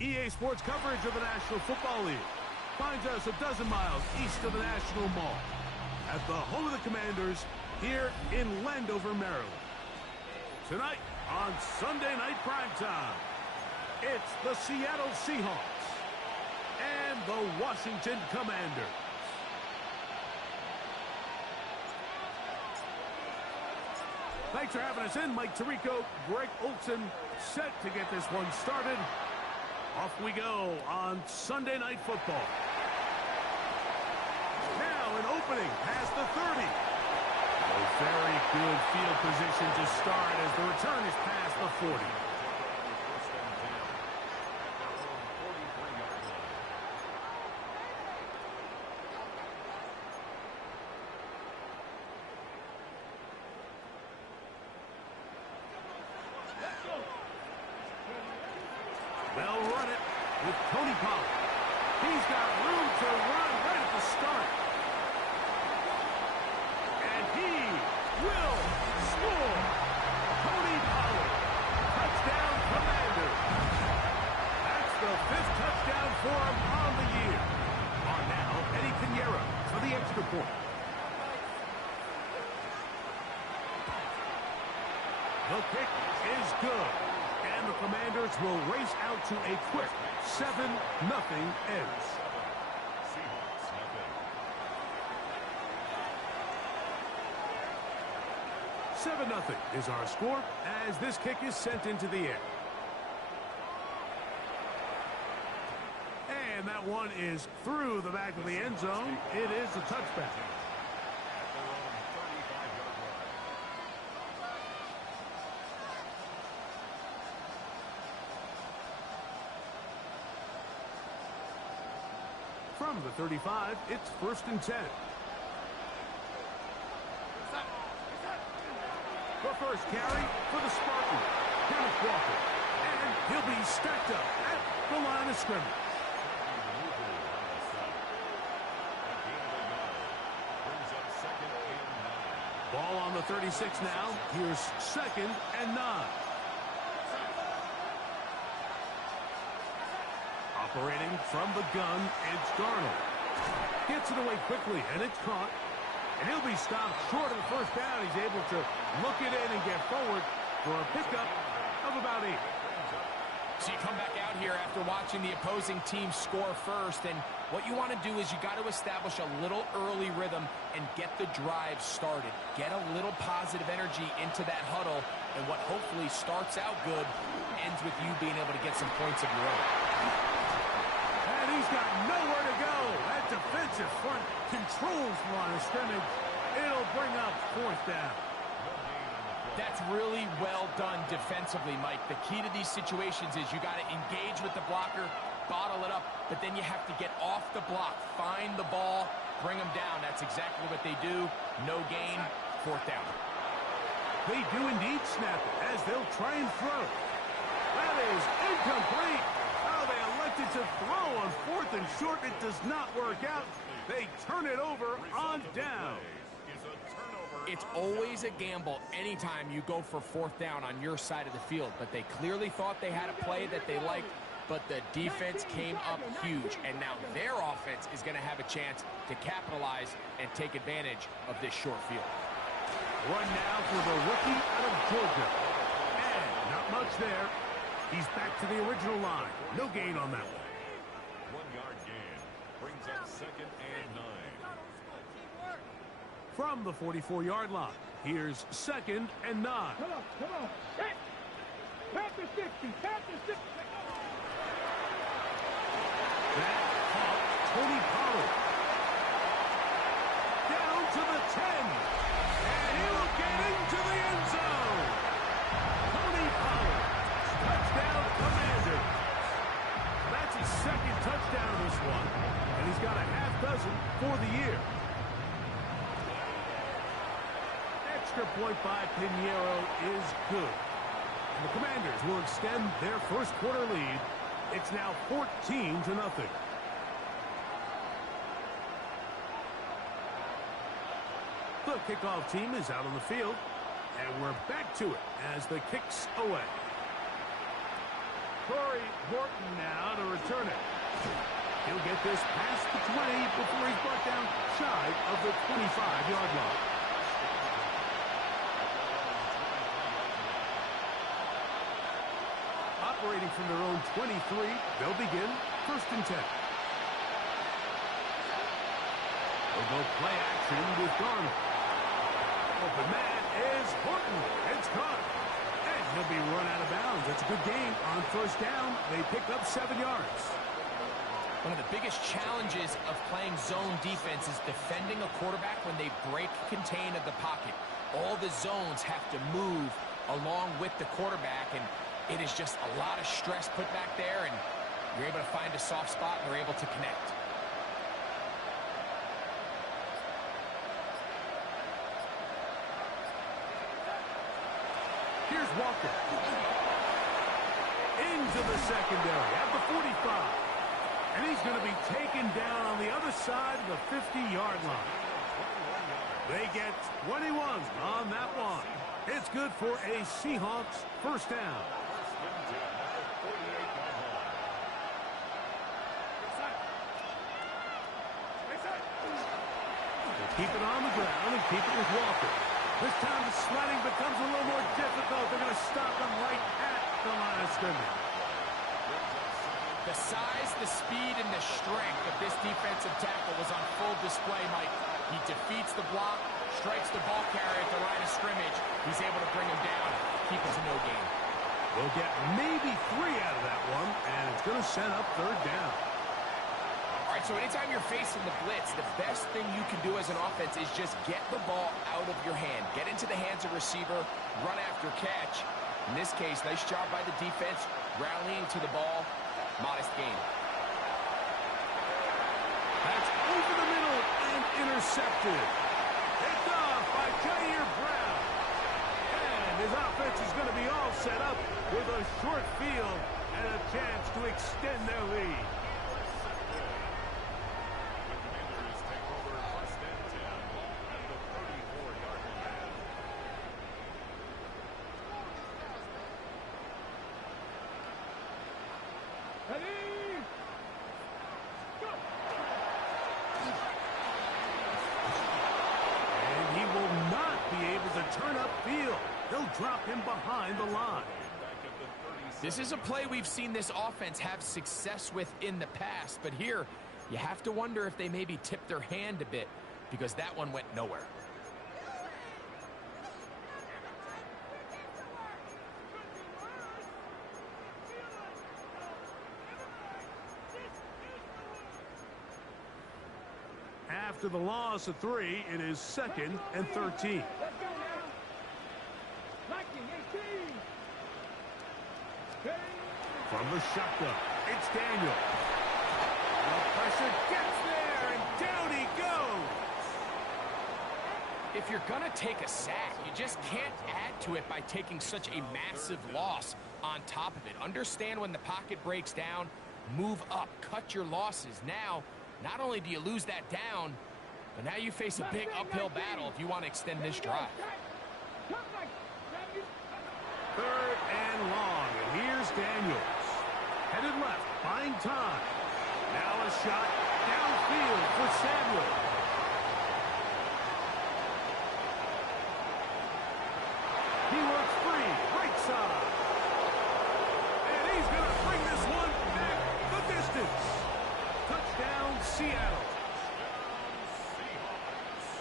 EA Sports coverage of the National Football League finds us a dozen miles east of the National Mall at the home of the Commanders here in Landover, Maryland. Tonight on Sunday Night Primetime, it's the Seattle Seahawks and the Washington Commanders. Thanks for having us in. Mike Tirico, Greg Olson, set to get this one started. Off we go on Sunday Night Football. Now an opening past the 30. A very good field position to start as the return is past the 40. They'll run it with Tony Pollard. He's got room to run right at the start. And he will score. Tony Pollard. Touchdown, Commanders. That's the 5th touchdown for him on the year. On now, Eddie Pinheiro for the extra point. The kick is good. And the Commanders will race out to a quick 7-0 ends. 7-0 is our score as this kick is sent into the air. And that one is through the back of the end zone. It is a touchback. From the 35, it's 1st and 10. The first carry for the Spartans, Kenneth Walker. And he'll be stacked up at the line of scrimmage. Ball on the 36 now. Here's 2nd and 9. Operating from the gun, it's Darnold. Gets it away quickly, and it's caught. And he'll be stopped short of the first down. He's able to look it in and get forward for a pickup of about 8. So you come back out here after watching the opposing team score first, and what you want to do is you got to establish a little early rhythm and get the drive started. Get a little positive energy into that huddle, and what hopefully starts out good ends with you being able to get some points of your own. He's got nowhere to go. That defensive front controls the line of scrimmage. It'll bring up 4th down. That's really well done defensively, Mike. The key to these situations is you got to engage with the blocker, bottle it up, but then you have to get off the block, find the ball, bring them down. That's exactly what they do. No gain, 4th down. They do indeed snap it as they'll try and throw. That is incomplete. Oh, they elected to throw on 4th and short. It does not work out. They turn it over on down. It's always a gamble anytime you go for 4th down on your side of the field, but they clearly thought they had a play that they liked, but the defense came up huge, and now their offense is going to have a chance to capitalize and take advantage of this short field. One now for the rookie out of Georgia. And not much there. He's back to the original line. No gain on that one. 1-yard gain brings up 2nd and 9. From the 44-yard line, here's 2nd and 9. Come on. Hey. Pass the 60. That caught Tony Pollard. Down to the 10. And he'll get into the end zone. Tony Pollard. Touchdown, Commanders. That's his 2nd touchdown of this one. And he's got a half dozen for the year. Extra point by Pinheiro is good. And the Commanders will extend their first quarter lead. It's now 14-0. The kickoff team is out on the field. And we're back to it as the kick's away. Corey Horton now to return it. He'll get this past the 20 before he's brought down shy of the 25-yard line. Operating from their own 23, they'll begin 1st and 10. They'll go play action with Darnold. Open man is Horton. It's caught. And he'll be run out of bounds. It's a good game. On 1st down, they pick up 7 yards. One of the biggest challenges of playing zone defense is defending a quarterback when they break contain of the pocket. All the zones have to move along with the quarterback, and it is just a lot of stress put back there, and you're able to find a soft spot, and they're able to connect. Here's Walker. Into the secondary at the 45. And he's going to be taken down on the other side of the 50-yard line. They get 21 on that one. It's good for a Seahawks 1st down. They keep it on the ground and keep it with Walker. This time the sledding becomes a little more difficult. They're going to stop him right at the line of scrimmage. The size, the speed, and the strength of this defensive tackle was on full display, Mike. He defeats the block, strikes the ball carrier at the line of scrimmage. He's able to bring him down, keep it to no gain. They'll get maybe 3 out of that one, and it's going to set up 3rd down. All right, so anytime you're facing the blitz, the best thing you can do as an offense is just get the ball out of your hand. Get into the hands of receiver, run after catch. In this case, nice job by the defense, rallying to the ball. Modest gain. That's over the middle and intercepted. Picked off by Jair Brown. And his offense is going to be all set up with a short field and a chance to extend their lead. Turn up field. They'll drop him behind the line. This is a play we've seen this offense have success with in the past, but here you have to wonder if they maybe tipped their hand a bit because that one went nowhere. After the loss of 3, it is 2nd and 13. From the shotgun, it's Daniel. The pressure gets there, and down he goes. If you're going to take a sack, you just can't add to it by taking such a massive loss on top of it. Understand when the pocket breaks down, move up, cut your losses. Now, not only do you lose that down, but now you face a big uphill battle if you want to extend this drive. 3rd and long, and here's Daniels. Headed left, buying time. Now a shot downfield for Samuel. He works free, right side. And he's going to bring this one back the distance. Touchdown, Seattle.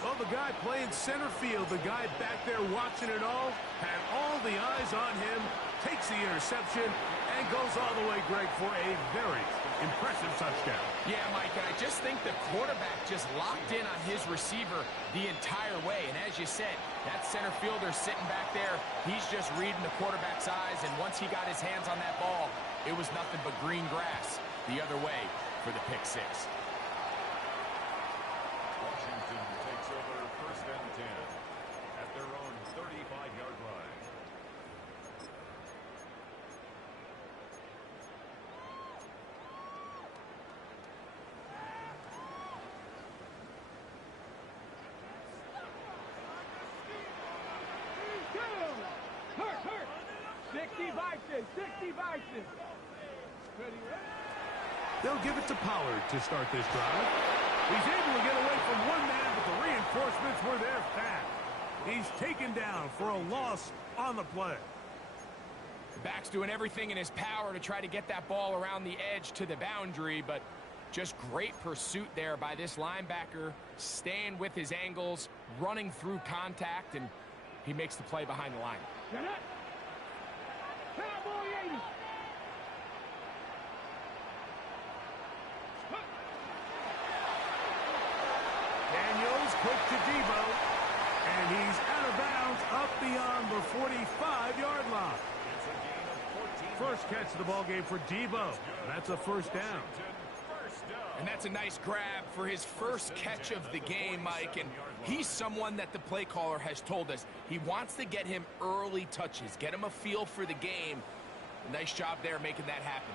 Well, the guy playing center field, the guy back there watching it all, had all the eyes on him, takes the interception, and goes all the way, Greg, for a very impressive touchdown. Yeah, Mike, and I just think the quarterback just locked in on his receiver the entire way. And as you said, that center fielder sitting back there, he's just reading the quarterback's eyes, and once he got his hands on that ball, it was nothing but green grass the other way for the pick 6. Washington takes over 1st and 10 at their own 35-yard line. Hurt! 60 vices! They'll give it to Pollard to start this drive. He's able to get away from one man, but the reinforcements were there fast. He's taken down for a loss on the play. The back's doing everything in his power to try to get that ball around the edge to the boundary, but just great pursuit there by this linebacker, staying with his angles, running through contact, and he makes the play behind the line. Daniels quick to Debo, and he's out of bounds up beyond the 45-yard line. First catch of the ball game for Debo. That's a first down. And that's a nice grab for his first catch of the game, Mike. And he's someone that the play caller has told us he wants to get him early touches, get him a feel for the game. Nice job there making that happen.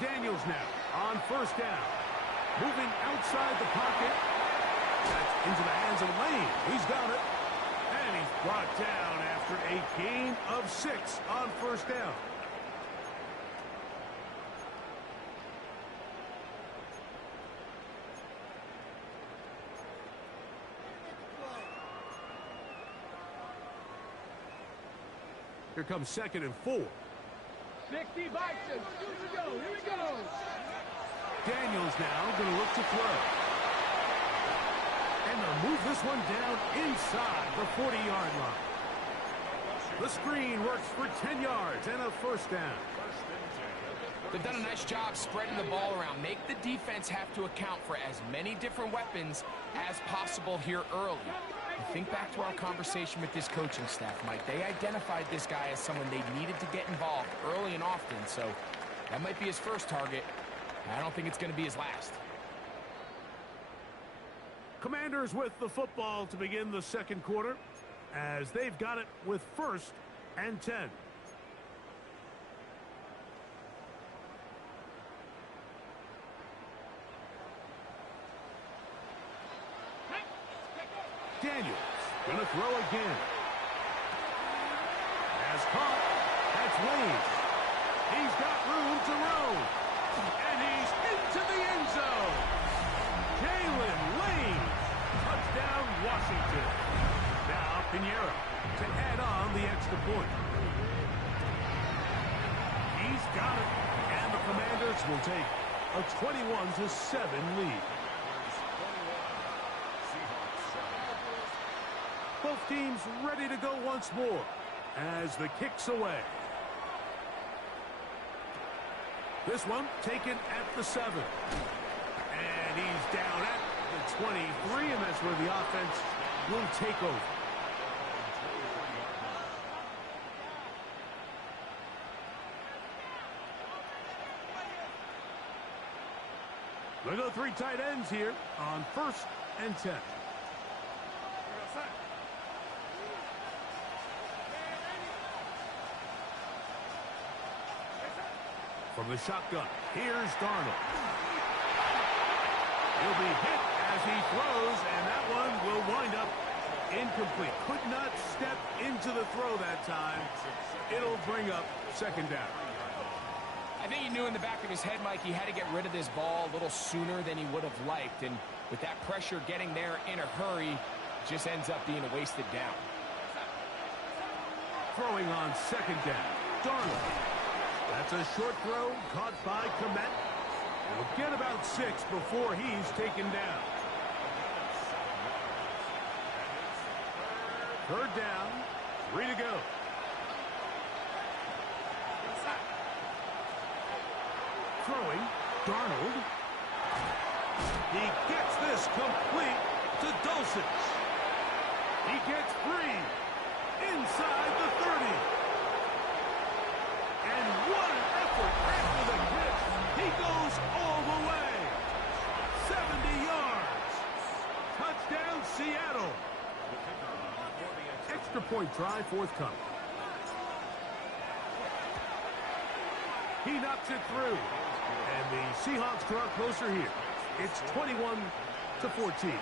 Daniels now on first down. Moving outside the pocket. That's into the hands of Lane. He's got it. And he's brought down after a gain of 6 on first down. Here comes 2nd and 4. 60 Bison. Here we go. Here we go. Daniels now going to look to throw. And they'll move this one down inside the 40-yard line. The screen works for 10 yards and a first down. They've done a nice job spreading the ball around. Make the defense have to account for as many different weapons as possible here early. Think back to our conversation with this coaching staff, Mike. They identified this guy as someone they needed to get involved early and often, so that might be his first target. I don't think it's going to be his last. Commanders with the football to begin the second quarter as they've got it with 1st and 10. Daniels gonna throw again. Has caught. That's Lane. He's got room to roam. And he's into the end zone. Jalen Lane. Touchdown, Washington. Now Pinheiro to add on the extra point. He's got it. And the Commanders will take a 21-7 lead. Both teams ready to go once more as the kick's away. This one taken at the 7. And he's down at the 23, and that's where the offense will take over. We'll go 3 tight ends here on 1st and 10. From the shotgun, here's Darnold. He'll be hit as he throws, and that one will wind up incomplete. Could not step into the throw that time. It'll bring up 2nd down. I think he knew in the back of his head, Mike, he had to get rid of this ball a little sooner than he would have liked. And with that pressure getting there in a hurry, it just ends up being a wasted down. Throwing on 2nd down, Darnold. That's a short throw caught by Komet. He'll get about 6 before he's taken down. 3rd down, 3 to go. Throwing, Darnold. He gets this complete to Dulcich. He gets free inside the 30. And what an effort after the pitch. He goes all the way. 70 yards. Touchdown, Seattle. Extra point try forthcoming. He knocks it through. And the Seahawks draw closer here. It's 21-14.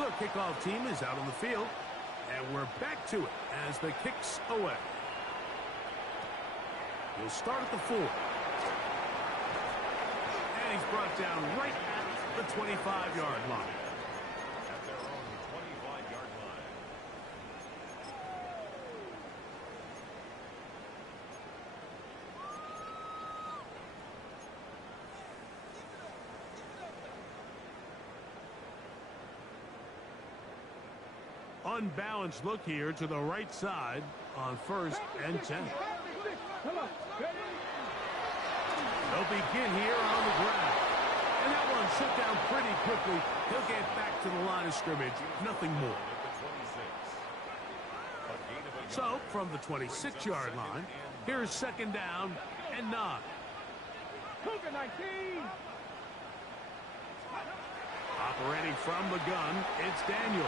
The kickoff team is out on the field, and we're back to it as the kick's away. He'll start at the 4. And he's brought down right at the 25-yard line. At their own 25-yard line. Unbalanced look here to the right side on 1st and 10. They'll begin here on the ground. And that one shut down pretty quickly. He'll get back to the line of scrimmage. Nothing more. So, from the 26-yard line, here's 2nd down and 9. Operating from the gun, it's Daniels.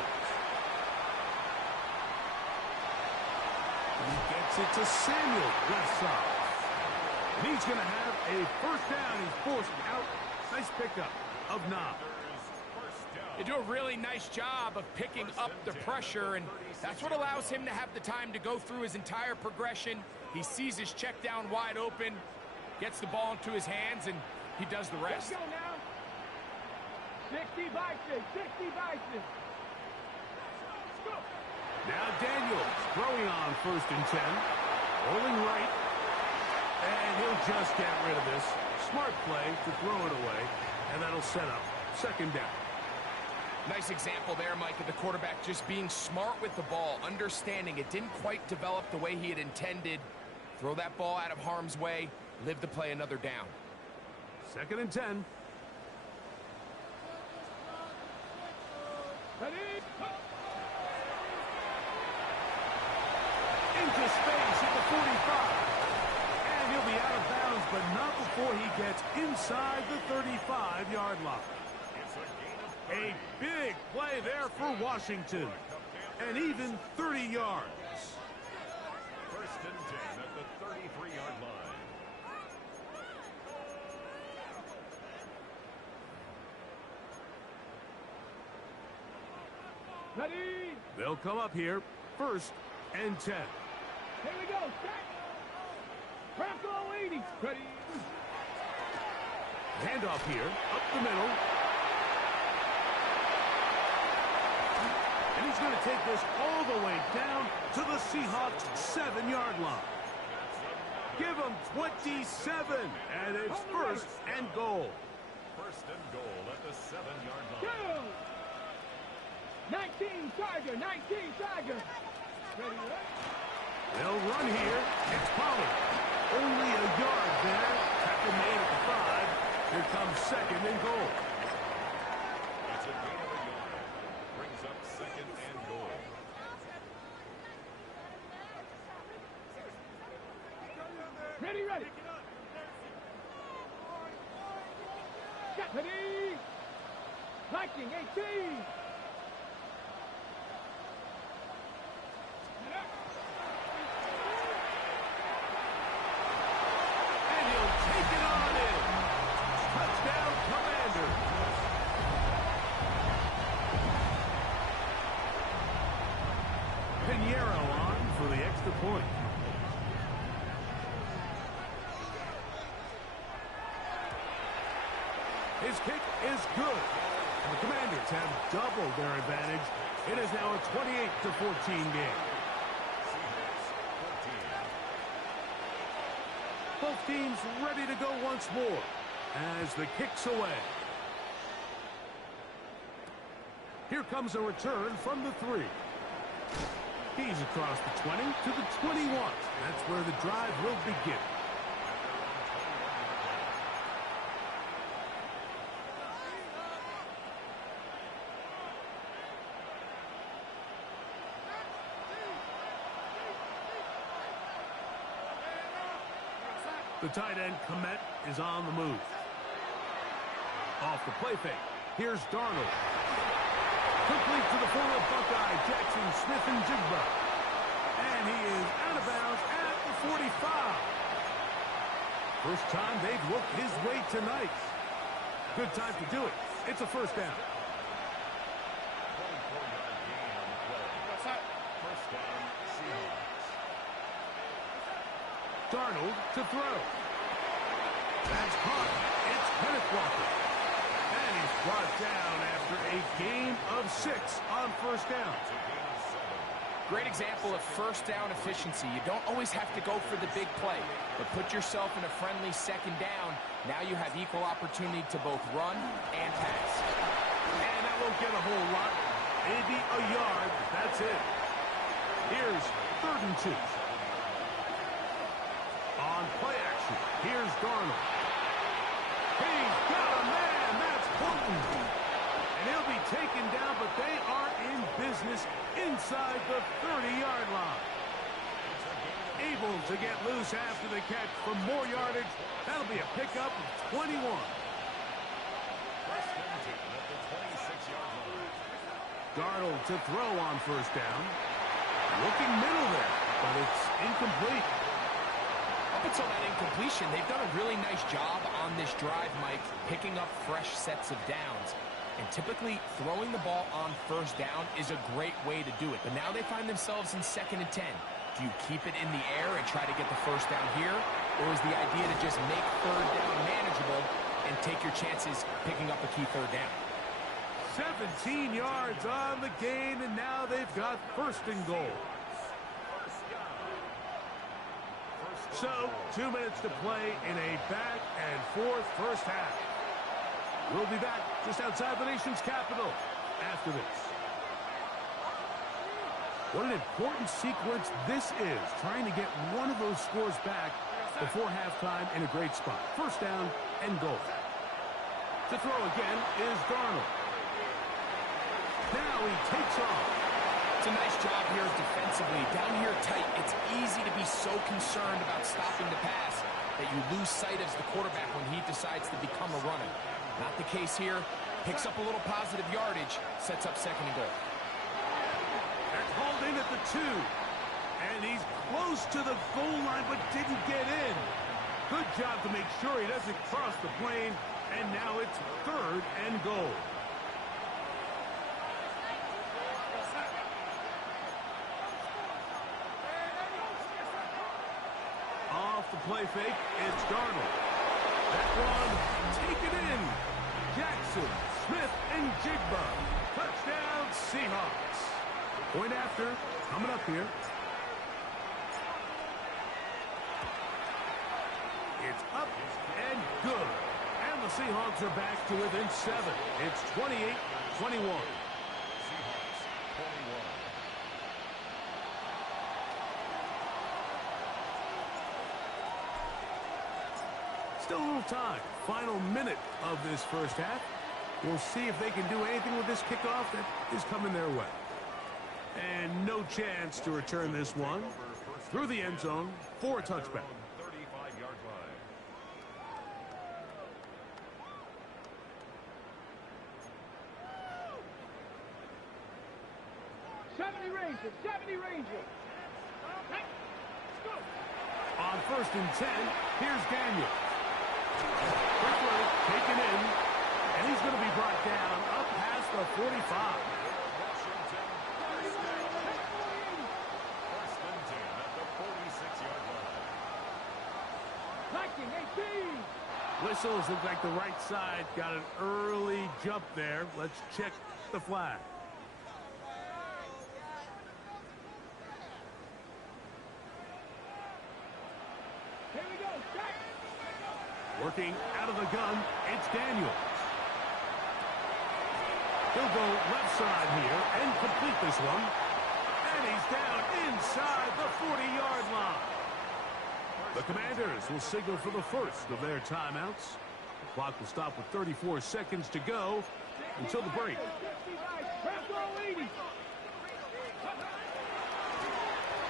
He gets it to Samuel, left side. And he's going to have a 1st down. He's forced out. Nice pickup of 9. They do a really nice job of picking up the pressure, and that's what allows him to have the time to go through his entire progression. He sees his check down wide open, gets the ball into his hands, and he does the rest. Let's go now. 60 vices, 60 vices. Go. Now Daniels throwing on 1st and 10. Rolling right. And he'll just get rid of this. Smart play to throw it away. And that'll set up 2nd down. Nice example there, Mike, of the quarterback just being smart with the ball, understanding it didn't quite develop the way he had intended. Throw that ball out of harm's way, live to play another down. 2nd and 10. Into space at the 45. And he'll be out of bounds, but not before he gets inside the 35-yard line. A big play there for Washington. And even 30 yards. 1st and 10 at the 33-yard line. Ready? They'll come up here, 1st and 10. Here we go. Set. Franco 80. Ready? Handoff here, up the middle. And he's going to take this all the way down to the Seahawks' 7-yard line. Give him 27, and it's 1st and goal. 1st and goal at the 7-yard line. Go. 19 Tiger, 19 Tiger. Ready? They'll run here. It's Pollard. Only a yard there. Tackle made at the 5. Here comes 2nd and goal. It's a gain of a yard. Brings up 2nd and goal. Ready, ready. Ready. Viking 18. And he'll take it on in. Touchdown, Commanders. Pinheiro on for the extra point. His kick is good. And the Commanders have doubled their advantage. It is now a 28-14 game. Both teams ready to go once more as the kick's away. Here comes a return from the 3. He's across the 20 to the 21. That's where the drive will begin. The tight end, Komet, is on the move. Off the play fake. Here's Darnold. Complete to the former Buckeye, Jackson Smith-Njigba. And he is out of bounds at the 45. First time they've looked his way tonight. Good time to do it. It's a 1st down. Darnold to throw. That's caught. It's Kenneth Walker. And he's brought down after a gain of 6 on first down. Great example of first down efficiency. You don't always have to go for the big play, but put yourself in a friendly second down. Now you have equal opportunity to both run and pass. And that won't get a whole lot. Maybe a yard. That's it. Here's 3rd and 2. On play action, here's Darnold. He's got a man. That's Horton. And he'll be taken down, but they are in business inside the 30-yard line. Able to get loose after the catch for more yardage. That'll be a pickup of 21. Darnold to throw on first down. Looking middle there, but it's incomplete. Up until that incompletion, they've done a really nice job on this drive, Mike, picking up fresh sets of downs. And typically, throwing the ball on first down is a great way to do it. But now they find themselves in 2nd and 10. Do you keep it in the air and try to get the first down here? Or is the idea to just make 3rd down manageable and take your chances picking up a key 3rd down? 17 yards on the gain, and now they've got 1st and goal. So, 2 minutes to play in a back-and-forth first half. We'll be back just outside the nation's capital after this. What an important sequence this is, trying to get one of those scores back before halftime in a great spot. First down and goal. To throw again is Darnold. Now he takes off. It's a nice job here defensively. Down here tight, it's easy to be so concerned about stopping the pass that you lose sight as the quarterback when he decides to become a runner. Not the case here. Picks up a little positive yardage, sets up 2nd and goal. They're called in at the 2. And he's close to the goal line, but didn't get in. Good job to make sure he doesn't cross the plane. And now it's 3rd and goal. Off the play fake, it's Darnold. That one, taken in. Jackson, Smith, and Jigba. Touchdown, Seahawks. Point after, coming up here. It's up and good. And the Seahawks are back to within 7. It's 28-21. Still a little time. Final minute of this first half. We'll see if they can do anything with this kickoff that is coming their way. And no chance to return this one through the end zone for a touchback. 35-yard line. 70 Rangers, 70 Rangers. On 1st and 10, here's Daniel. Quickly taken in, and he's going to be brought down up past the 45. Washington. 1st and 10 at the 46-yard line. Liking 18. Whistles look like the right side got an early jump there. Let's check the flag. Here we go, Jack. Working out of the gun, it's Daniels. He'll go left side here and complete this one. And he's down inside the 40-yard line. The Commanders will signal for the first of their timeouts. The clock will stop with 34 seconds to go until the break.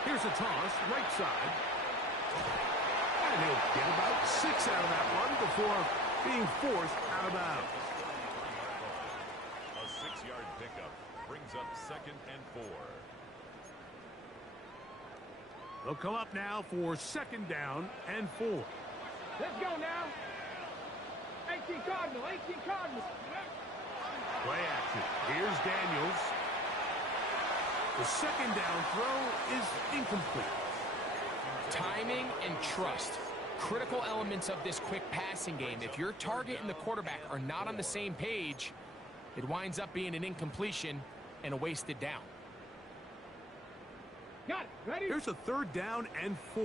Here's a toss, right side. And he'll get about 6 out of that one before being forced out of bounds. A 6-yard pickup brings up 2nd and 4. They'll come up now for 2nd down and 4. Let's go now. 18 Cardinal, 18 Cardinal. Play action. Here's Daniels. The 2nd down throw is incomplete. Timing and trust. Critical elements of this quick passing game. If your target and the quarterback are not on the same page, it winds up being an incompletion and a wasted down. Got it. Ready? Here's a 3rd down and 4.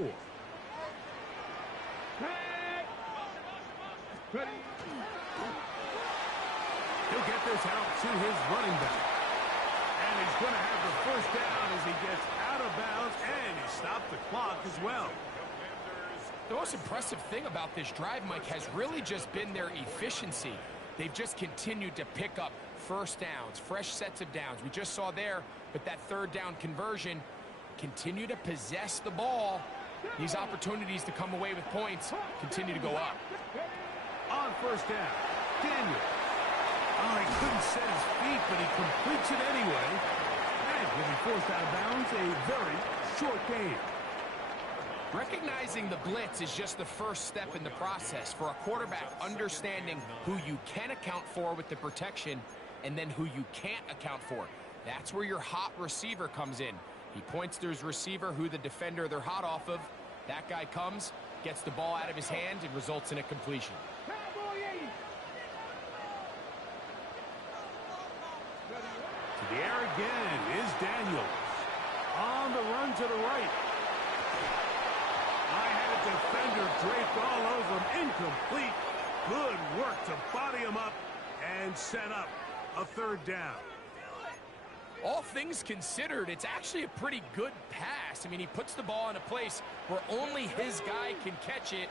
Ready? He'll get this out to his running back. And he's going to have the 1st down as he gets out of bounds, and he stopped the clock as well. The most impressive thing about this drive, Mike, has really just been their efficiency. They've just continued to pick up 1st downs, fresh sets of downs. We just saw there, but that 3rd down conversion, continue to possess the ball. These opportunities to come away with points continue to go up. On 1st down, Daniel. Oh, he couldn't set his feet, but he completes it anyway. And he'll be forced out of bounds. A very short game. Recognizing the blitz is just the first step in the process for a quarterback, understanding who you can account for with the protection and then who you can't account for. That's where your hot receiver comes in. He points to his receiver, who the defender they're hot off of. That guy comes, gets the ball out of his hand, and results in a completion. To the air again is Daniels. On the run to the right. I had a defender draped all over him. Incomplete. Good work to body him up and set up a 3rd down. All things considered, it's actually a pretty good pass. I mean, he puts the ball in a place where only his guy can catch it.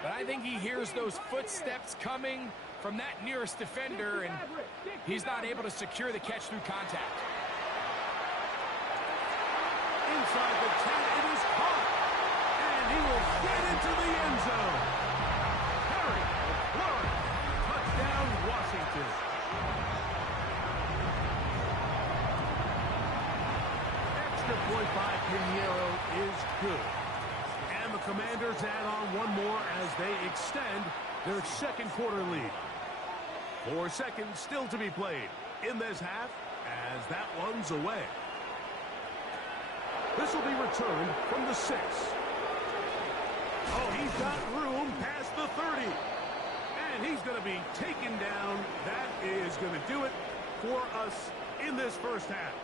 But I think he hears those footsteps coming from that nearest defender, and he's not able to secure the catch through contact. Inside the 10, it is caught. And he will get into the end zone. Harry McLaurin. Touchdown, Washington. Extra point by Pinheiro is good. And the Commanders add on one more as they extend their 2nd quarter lead. 4 seconds still to be played in this half as that one's away. This will be returned from the 6. Oh, he's got room past the 30. And he's going to be taken down. That is going to do it for us in this 1st half.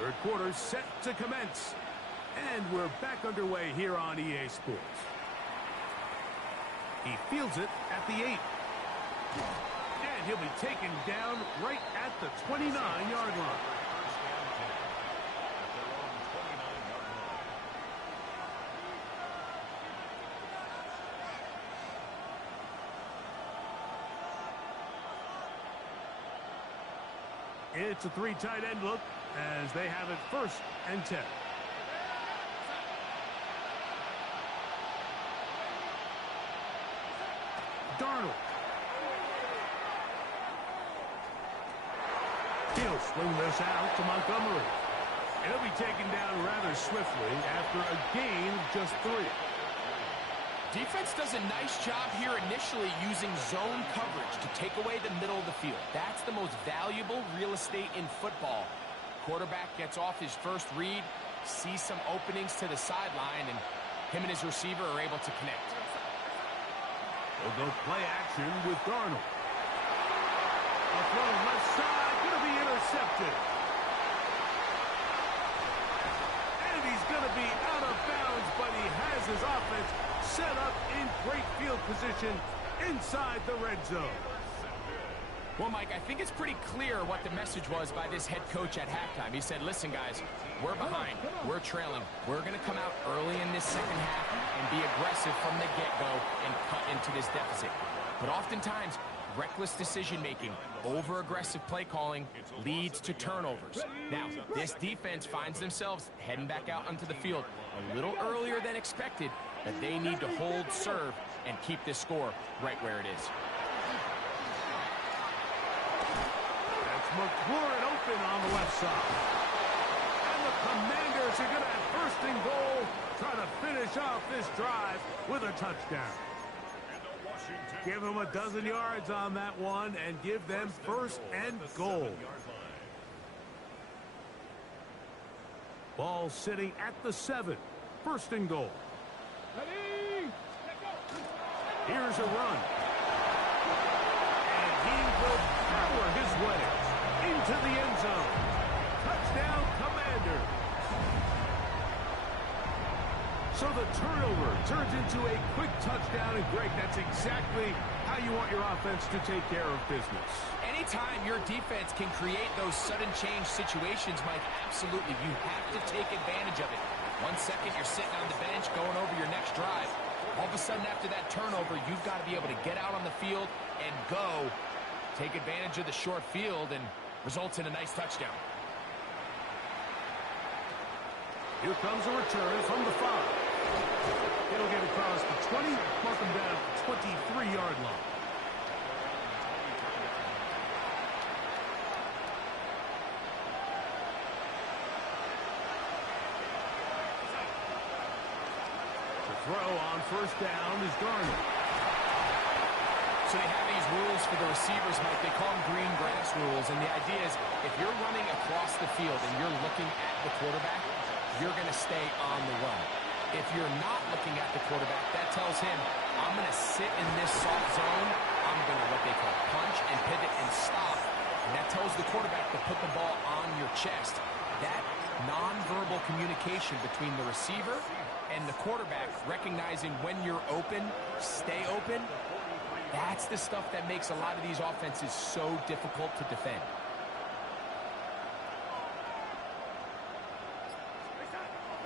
Third quarter set to commence. And we're back underway here on EA Sports. He fields it at the 8. And he'll be taken down right at the 29-yard line. It's a 3 tight end look as they have it 1st and 10. Darnold. He'll swing this out to Montgomery. He'll be taken down rather swiftly after a gain of just 3. Defense does a nice job here initially using zone coverage to take away the middle of the field. That's the most valuable real estate in football. Quarterback gets off his 1st read, sees some openings to the sideline, and him and his receiver are able to connect. They'll go play action with Darnold. A throw left side, going to be intercepted. And he's going to be out of bounds, but he has his offense set up in great field position inside the red zone. Well, Mike, I think it's pretty clear what the message was by this head coach at halftime. He said, listen, guys, we're behind. We're trailing. We're going to come out early in this 2nd half and be aggressive from the get-go and cut into this deficit. But oftentimes, reckless decision-making, over-aggressive play calling leads to turnovers. Now, this defense finds themselves heading back out onto the field a little earlier than expected, but they need to hold serve and keep this score right where it is. McLaurin open on the left side. And the Commanders are going to have 1st and goal, trying to finish off this drive with a touchdown. Give them a dozen yards on that one and give them first and goal. Ball sitting at the 7. First and goal. Ready? Here's a run. And he will power his way into the end zone. Touchdown, Commanders. So the turnover turns into a quick touchdown, and Greg, that's exactly how you want your offense to take care of business. Anytime your defense can create those sudden change situations, Mike, absolutely, you have to take advantage of it. 1 second, you're sitting on the bench going over your next drive. All of a sudden, after that turnover, you've got to be able to get out on the field and go. Take advantage of the short field and results in a nice touchdown. Here comes a return from the 5. It'll get across the 20, mark him down at the 23-yard line. The throw on first down is Darnold. So they have these rules for the receivers, Mike. They call them green grass rules. And the idea is if you're running across the field and you're looking at the quarterback, you're going to stay on the run. If you're not looking at the quarterback, that tells him, I'm going to sit in this soft zone. I'm going to what they call punch and pivot and stop. And that tells the quarterback to put the ball on your chest. That nonverbal communication between the receiver and the quarterback, recognizing when you're open, stay open, that's the stuff that makes a lot of these offenses so difficult to defend.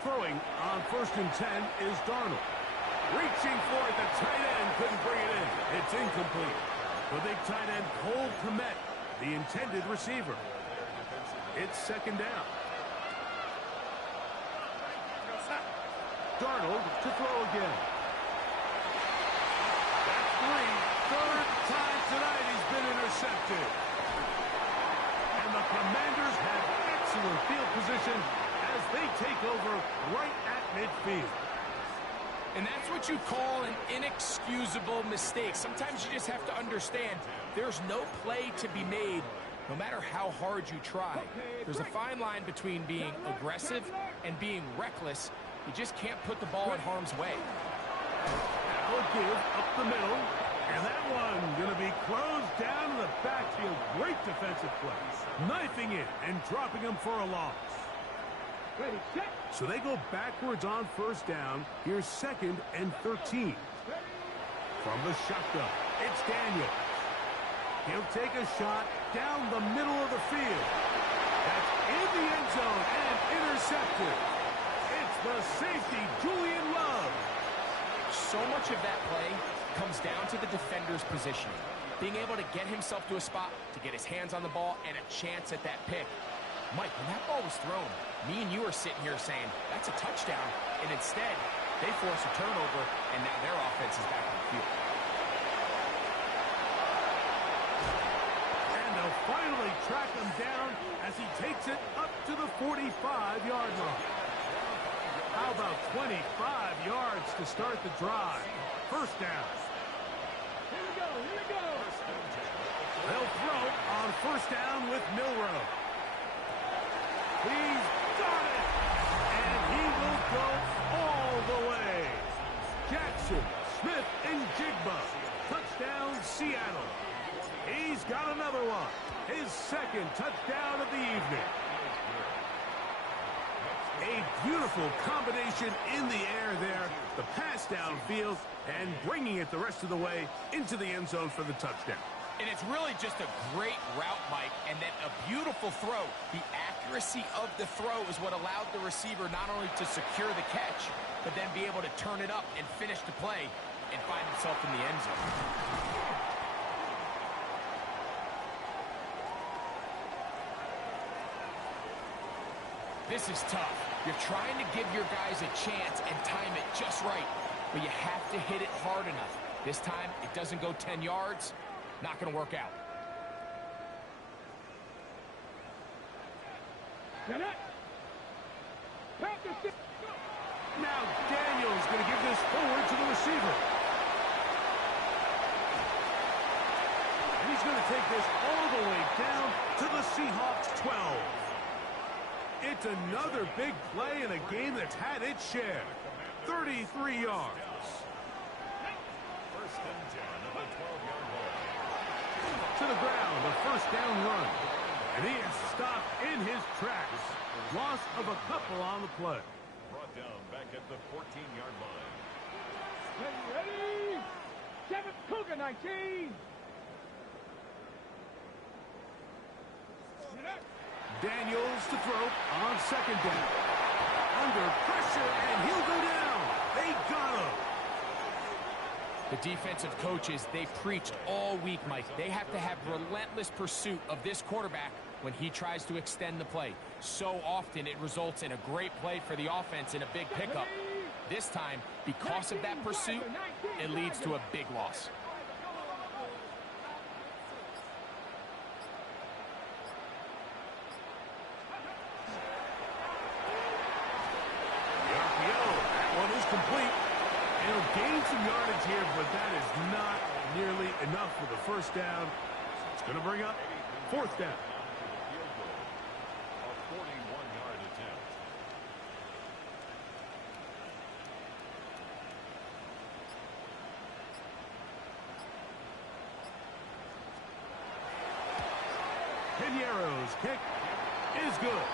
Throwing on first and 10 is Darnold. Reaching for it, the tight end couldn't bring it in. It's incomplete. The big tight end, Cole Kmet, the intended receiver. It's second down. Darnold to throw again. That's 3. Third time tonight he's been intercepted. And the Commanders have excellent field position as they take over right at midfield. And that's what you call an inexcusable mistake. Sometimes you just have to understand there's no play to be made no matter how hard you try. There's a fine line between being aggressive and being reckless. You just can't put the ball in harm's way. Now a give up the middle. And that one going to be closed down to the backfield. Great defensive play. Knifing it and dropping him for a loss. Ready, set. So they go backwards on first down. Here's second and 13. From the shotgun, it's Daniels. He'll take a shot down the middle of the field. That's in the end zone and intercepted. It's the safety, Julian Love. So much of that play comes down to the defender's positioning. Being able to get himself to a spot, to get his hands on the ball, and a chance at that pick. Mike, when that ball was thrown, me and you are sitting here saying, that's a touchdown. And instead, they force a turnover, and now their offense is back on the field. And they'll finally track him down as he takes it up to the 45-yard line. How about 25 yards to start the drive? First down. Here we go, here we go. They'll throw on first down with Milroe. He's got it! And he will go all the way. Jackson, Smith, and Jigba. Touchdown, Seattle. He's got another one. His second touchdown of the evening. A beautiful combination in the air there. The pass downfield and bringing it the rest of the way into the end zone for the touchdown. And it's really just a great route, Mike, and then a beautiful throw. The accuracy of the throw is what allowed the receiver not only to secure the catch, but then be able to turn it up and finish the play and find himself in the end zone. This is tough. You're trying to give your guys a chance and time it just right, but you have to hit it hard enough. This time, it doesn't go 10 yards. Not going to work out. Now Daniels going to give this forward to the receiver. going to take this all the way down to the Seahawks 12. It's another big play in a game that's had its share. 33 yards. First and 10 at the 12-yard line. To the ground, a first down run. And he is stopped in his tracks. Loss of a couple on the play. Brought down back at the 14-yard line. Ready? 7th Cougar 19. Daniels to throw on second down. Under pressure, and he'll go down. They got him. The defensive coaches, they preached all week, Mike. They have to have relentless pursuit of this quarterback when he tries to extend the play. So often it results in a great play for the offense and a big pickup. This time, because of that pursuit, it leads to a big loss. The RPO, that one is complete. And he'll gain some yardage here, but that is not nearly enough for the first down. It's going to bring up fourth down. A 41-yard attempt. Piñeiro's kick is good.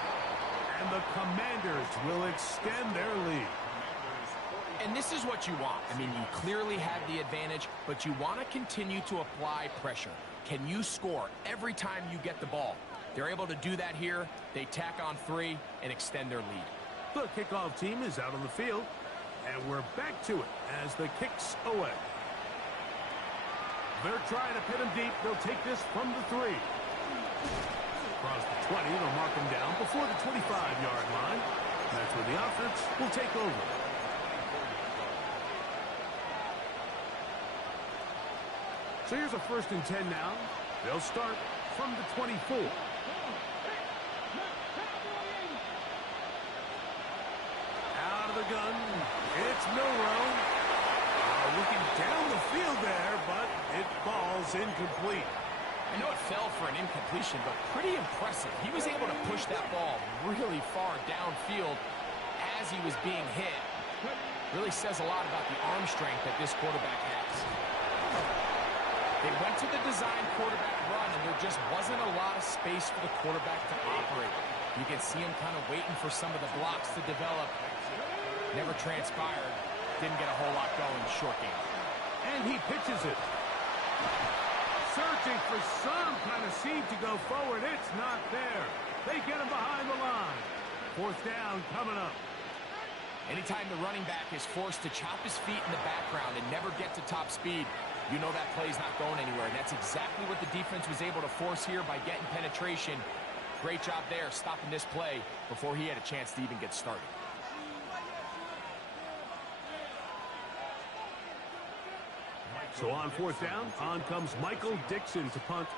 And the Commanders will extend their lead. And this is what you want. I mean, you clearly have the advantage, but you want to continue to apply pressure. Can you score every time you get the ball? They're able to do that here. They tack on 3 and extend their lead. The kickoff team is out on the field, and we're back to it as the kick's away. They're trying to pit him deep. They'll take this from the 3. Across the 20, they'll mark him down before the 25-yard line. That's where the offense will take over. So here's a first and 10 now. They'll start from the 24. Out of the gun. It's Milroe. Looking down the field there, but it falls incomplete. I know it fell for an incompletion, but pretty impressive. He was able to push that ball really far downfield as he was being hit. Really says a lot about the arm strength that this quarterback has. They went to the design quarterback run, and there just wasn't a lot of space for the quarterback to operate. You can see him kind of waiting for some of the blocks to develop. Never transpired. Didn't get a whole lot going in the short game. And he pitches it. Searching for some kind of seed to go forward. It's not there. They get him behind the line. Fourth down coming up. Anytime the running back is forced to chop his feet in the background and never get to top speed, you know that play's not going anywhere. And that's exactly what the defense was able to force here by getting penetration. Great job there stopping this play before he had a chance to even get started. So on fourth down, on comes Michael Dixon to punt.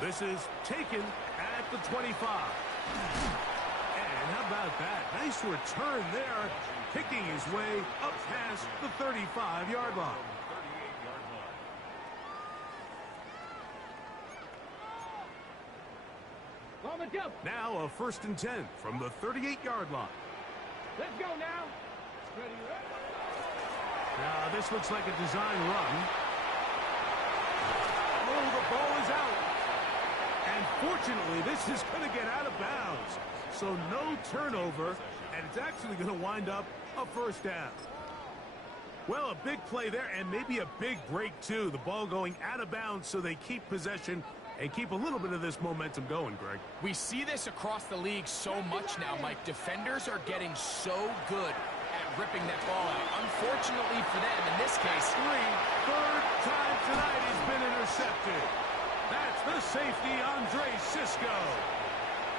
This is taken at the 25. And how about that? Nice return there, picking his way up past the 35-yard line. 38-yard line. On the jump. Now a first and 10 from the 38-yard line. Let's go now. Ready. Now this looks like a design run. Oh, the ball is out. And fortunately, this is going to get out of bounds. So no turnover, and it's actually going to wind up a first down. Well, a big play there, and maybe a big break, too. The ball going out of bounds so they keep possession and keep a little bit of this momentum going, Greg. We see this across the league so much now, Mike. Defenders are getting so good at ripping that ball out. Unfortunately for them, in this case, Third time tonight he's been intercepted. That's the safety, Andre Cisco.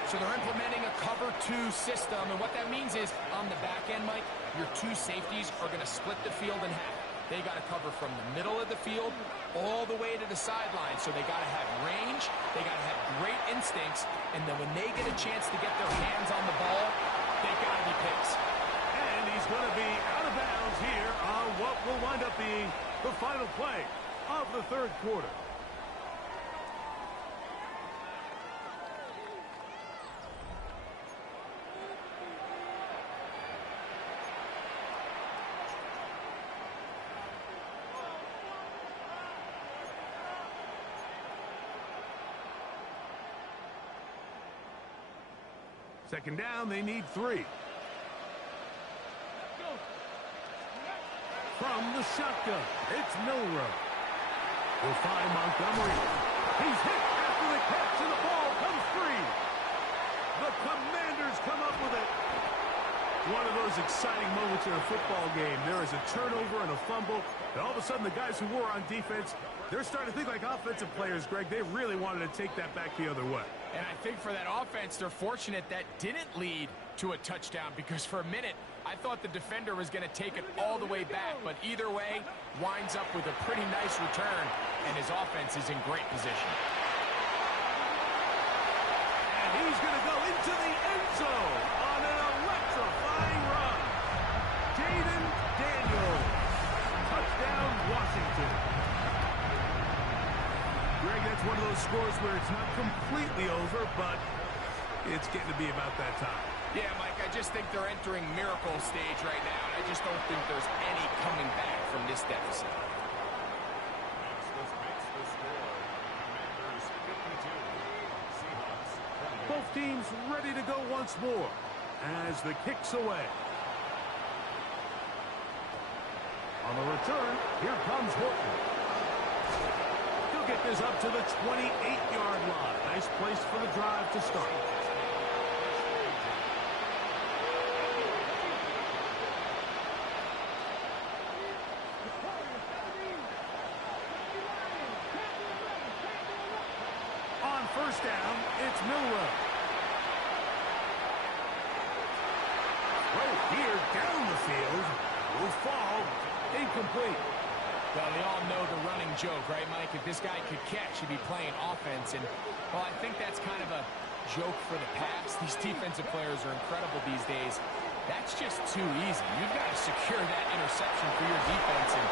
so they're implementing a cover 2 system, and what that means is on the back end, Mike, your 2 safeties are going to split the field in half. They got to cover from the middle of the field all the way to the sideline. So they got to have range, they got to have great instincts, and then when they get a chance to get their hands on the ball, they've got to be picks. And he's going to be out of bounds here on what will wind up being the final play of the third quarter. Second down, they need 3. From the shotgun, it's Milrow. He'll find Montgomery. He's hit after the catch, and the ball comes free. The Commanders come up with it. One of those exciting moments in a football game. There is a turnover and a fumble, and all of a sudden the guys who were on defense, they're starting to think like offensive players, Greg. They really wanted to take that back the other way. And I think for that offense, they're fortunate that didn't lead to a touchdown, because for a minute, I thought the defender was going to take it all the way back. But either way, winds up with a pretty nice return, and his offense is in great position. And he's going to go into the end zone on an electrifying run. Jaden Daniels. Touchdown, Washington. Greg, that's one of those scores where it's not completely over, but it's getting to be about that time. Yeah, Mike, I just think they're entering miracle stage right now, and I just don't think there's any coming back from this deficit. This makes the score. Commanders 52. Seahawks 28. Both teams ready to go once more as the kick's away. On the return, here comes Horton. He'll get this up to the 28-yard line. Nice place for the drive to start. On first down, it's Milrow. Right here down the field will fall incomplete. Well, we all know the running joke, right, Mike? If this guy could catch, he'd be playing offense. And, well, I think that's kind of a joke for the past. These defensive players are incredible these days. That's just too easy. You've got to secure that interception for your defense and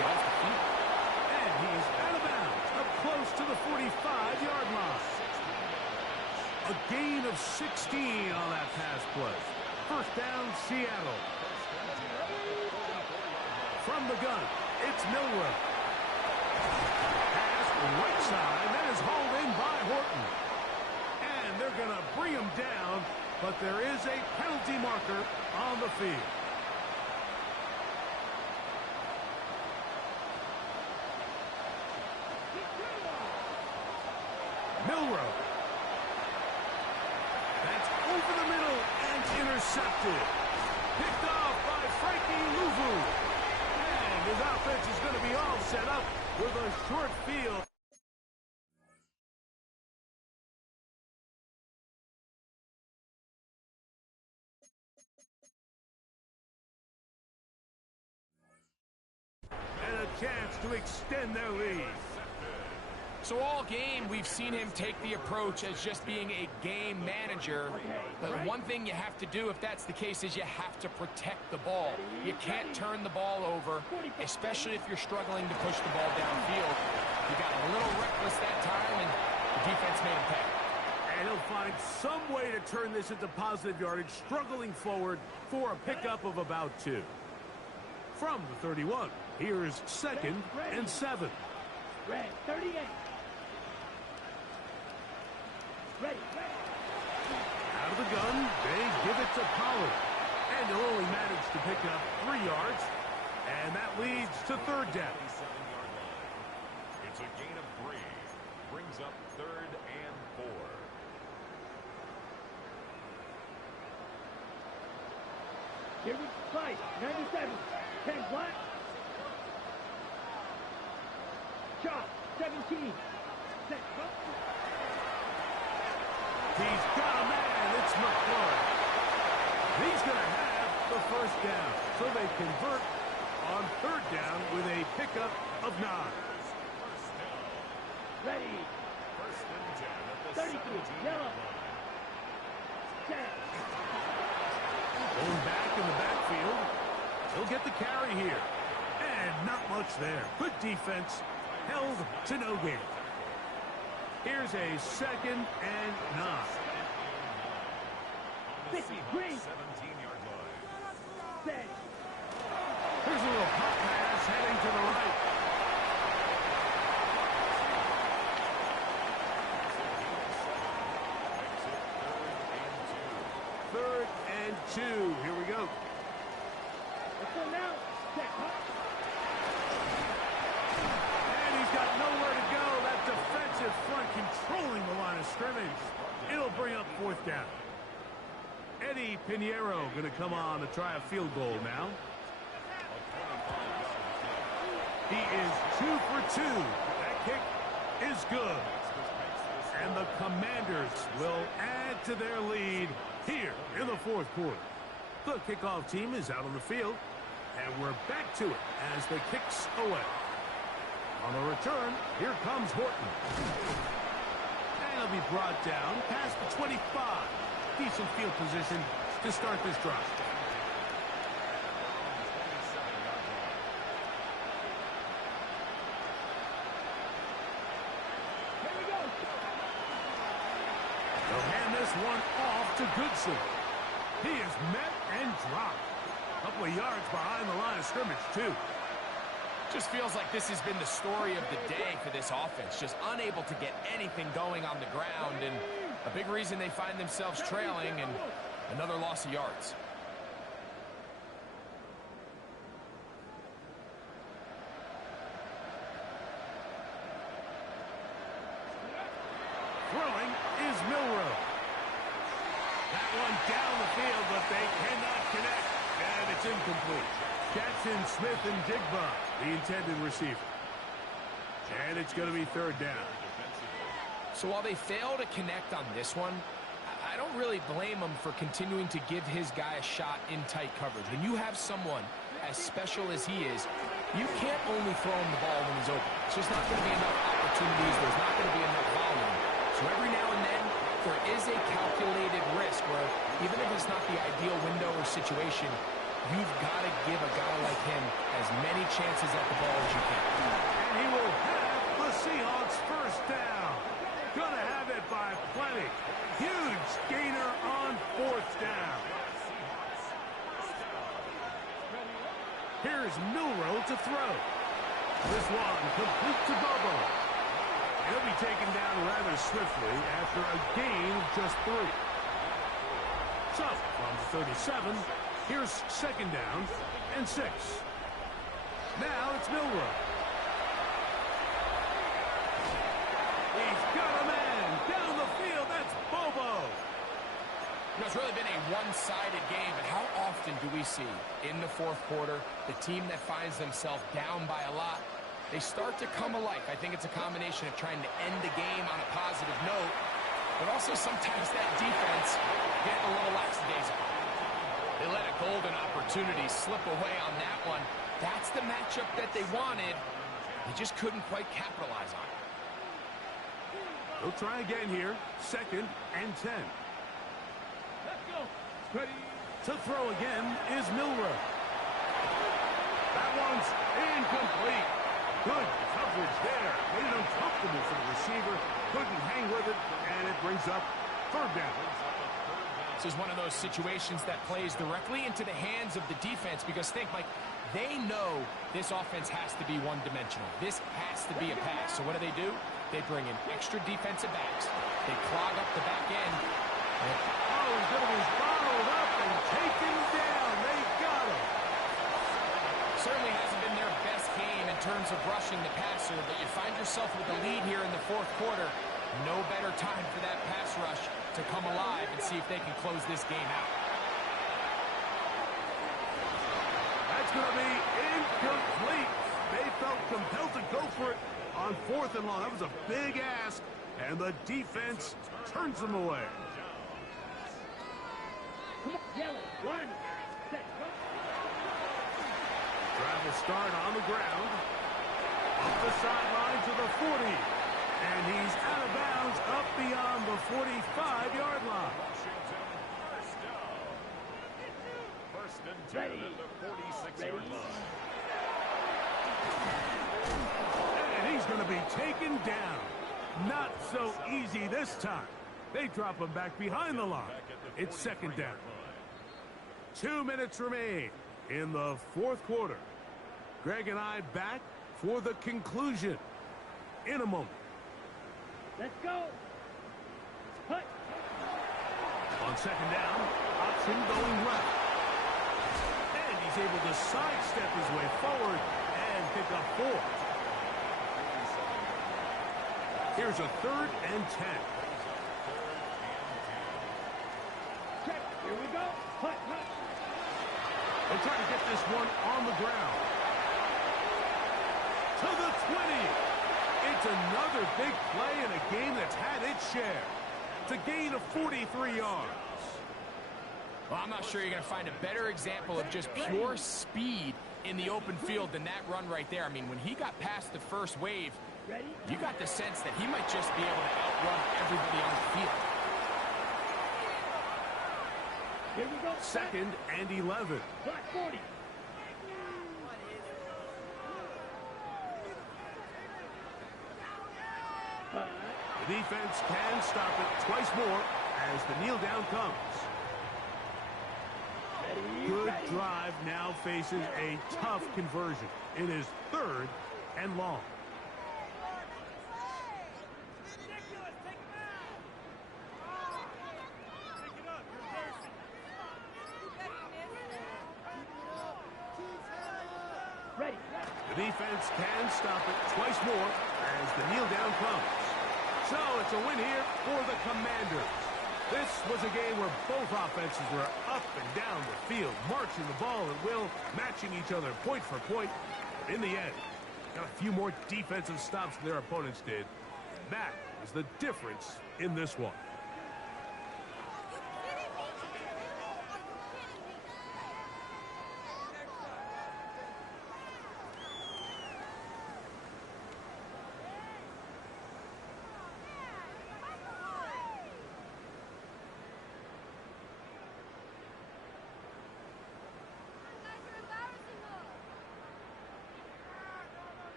get off the field. And he's out of bounds, up close to the 45-yard line. A gain of 16 on that pass play. First down, Seattle. From the gun, it's Milrow. Pass right side, that is hauled in by Horton. And they're going to bring him down, but there is a penalty marker on the field. Milrow. That's over the middle and intercepted. Picked off by Frankie Louvu. And his offense is going to be all set up with a short field. And a chance to extend their lead. So all game, we've seen him take the approach as just being a game manager. But one thing you have to do, if that's the case, is you have to protect the ball. You can't turn the ball over, especially if you're struggling to push the ball downfield. He got a little reckless that time, and the defense made him pay. And he'll find some way to turn this into positive yardage, struggling forward for a pickup of about 2. From the 31, here's 2nd and 7. Red, 38. Ready. Out of the gun, they give it to Pollard. And he'll only manage to pick up 3 yards. And that leads to 3rd down. 7-yard line. It's a gain of 3. Brings up 3rd and 4. Here we fight. 97. 10 black. Shot. 17. Set. He's got a man. It's McClure. He's going to have the first down. So they convert on third down with a pickup of 9. Ready. First and 10 at the 32. 17-yard Yellow. line. Set. Going back in the backfield. He'll get the carry here. And not much there. Good defense. Held to no gain. Here's a 2nd and 9. 50. Green. 17-yard line. Set. Here's a little pop pass heading to the right. Third and 2. Here we go. Let's go now. Set. And he's got nowhere to go. That defensive front controlling the line of scrimmage. It'll bring up 4th down. Eddie Pinheiro going to come on to try a field goal now. He is 2 for 2. That kick is good. And the Commanders will add to their lead here in the 4th quarter. The kickoff team is out on the field. And we're back to it as the kick's away. On the return, here comes Horton. And he'll be brought down past the 25. Decent field position to start this drive. Here we go. They'll hand this one off to Goodson. He is met and dropped. A couple of yards behind the line of scrimmage, too. Just feels like this has been the story of the day for this offense. Just unable to get anything going on the ground, and a big reason they find themselves trailing, and another loss of yards. Throwing is Milroe. That one down the field, but they cannot connect, and it's incomplete. Jackson, Smith, and Jigba, the intended receiver. And it's going to be 3rd down. So while they fail to connect on this one, I don't really blame him for continuing to give his guy a shot in tight coverage. When you have someone as special as he is, you can't only throw him the ball when he's open. It's just not going to be enough opportunities. There's not going to be enough volume. So every now and then, there is a calculated risk where even if it's not the ideal window or situation, you've got to give a guy like him as many chances at the ball as you can. And he will have the Seahawks 1st down. Gonna have it by plenty. Huge gainer on 4th down. Here's Milroe to throw. This one complete to Bobo. He'll be taken down rather swiftly after a gain of just 3. So, from the 37, here's 2nd down and 6. Now it's Milroe. He's got a man down the field. That's Bobo. You know, it's really been a one-sided game, but how often do we see in the 4th quarter the team that finds themselves down by a lot, they start to come alive. I think it's a combination of trying to end the game on a positive note, but also sometimes that defense getting a little lackadaisical. They let a golden opportunity slip away on that one. That's the matchup that they wanted. They just couldn't quite capitalize on it. They'll try again here. 2nd and 10. Let's go. Ready. To throw again is Milroe. That one's incomplete. Good coverage there. Made it uncomfortable for the receiver. Couldn't hang with it, and it brings up 3rd down. This is one of those situations that plays directly into the hands of the defense because think, Mike, they know this offense has to be one-dimensional. This has to be a pass. So what do? They bring in extra defensive backs. They clog up the back end. Oh, he's going to be bottled up and taken down. They got him. Certainly hasn't been their best game in terms of rushing the passer, but you find yourself with the lead here in the 4th quarter. No better time for that pass rush to come alive and see if they can close this game out. That's going to be incomplete. They felt compelled to go for it on 4th and long. That was a big ask, and the defense turns them away. Come on, yellow. 1. Set. Go. Drive will start on the ground. Up the sideline to the 40. And he's out of bounds up beyond the 45-yard line. First and 10 at the 46-yard line. And he's going to be taken down. Not so easy this time. They drop him back behind the line. It's second down. 2 minutes remain in the fourth quarter. Greg and I back for the conclusion in a moment. Let's go. Hut. On second down, option going left. And he's able to sidestep his way forward and pick up 4. Here's a 3rd and 10. Check. Here we go. Hut, hut. They'll try to get this one on the ground. To the 20. It's another big play in a game that's had its share. It's a gain of 43 yards. Well, I'm not sure you're going to find a better example of just pure speed in the open field than that run right there. I mean, when he got past the first wave, you got the sense that he might just be able to outrun everybody on the field. Here we go. 2nd and 11. Black 40. The defense can stop it twice more as the kneel down comes. Good drive now faces a tough conversion. It is 3rd and long. Ready. The defense can stop it twice more as the kneel down comes. So it's a win here for the Commanders. This was a game where both offenses were up and down the field, marching the ball at will, matching each other point for point. In the end, got a few more defensive stops than their opponents did. That is the difference in this one.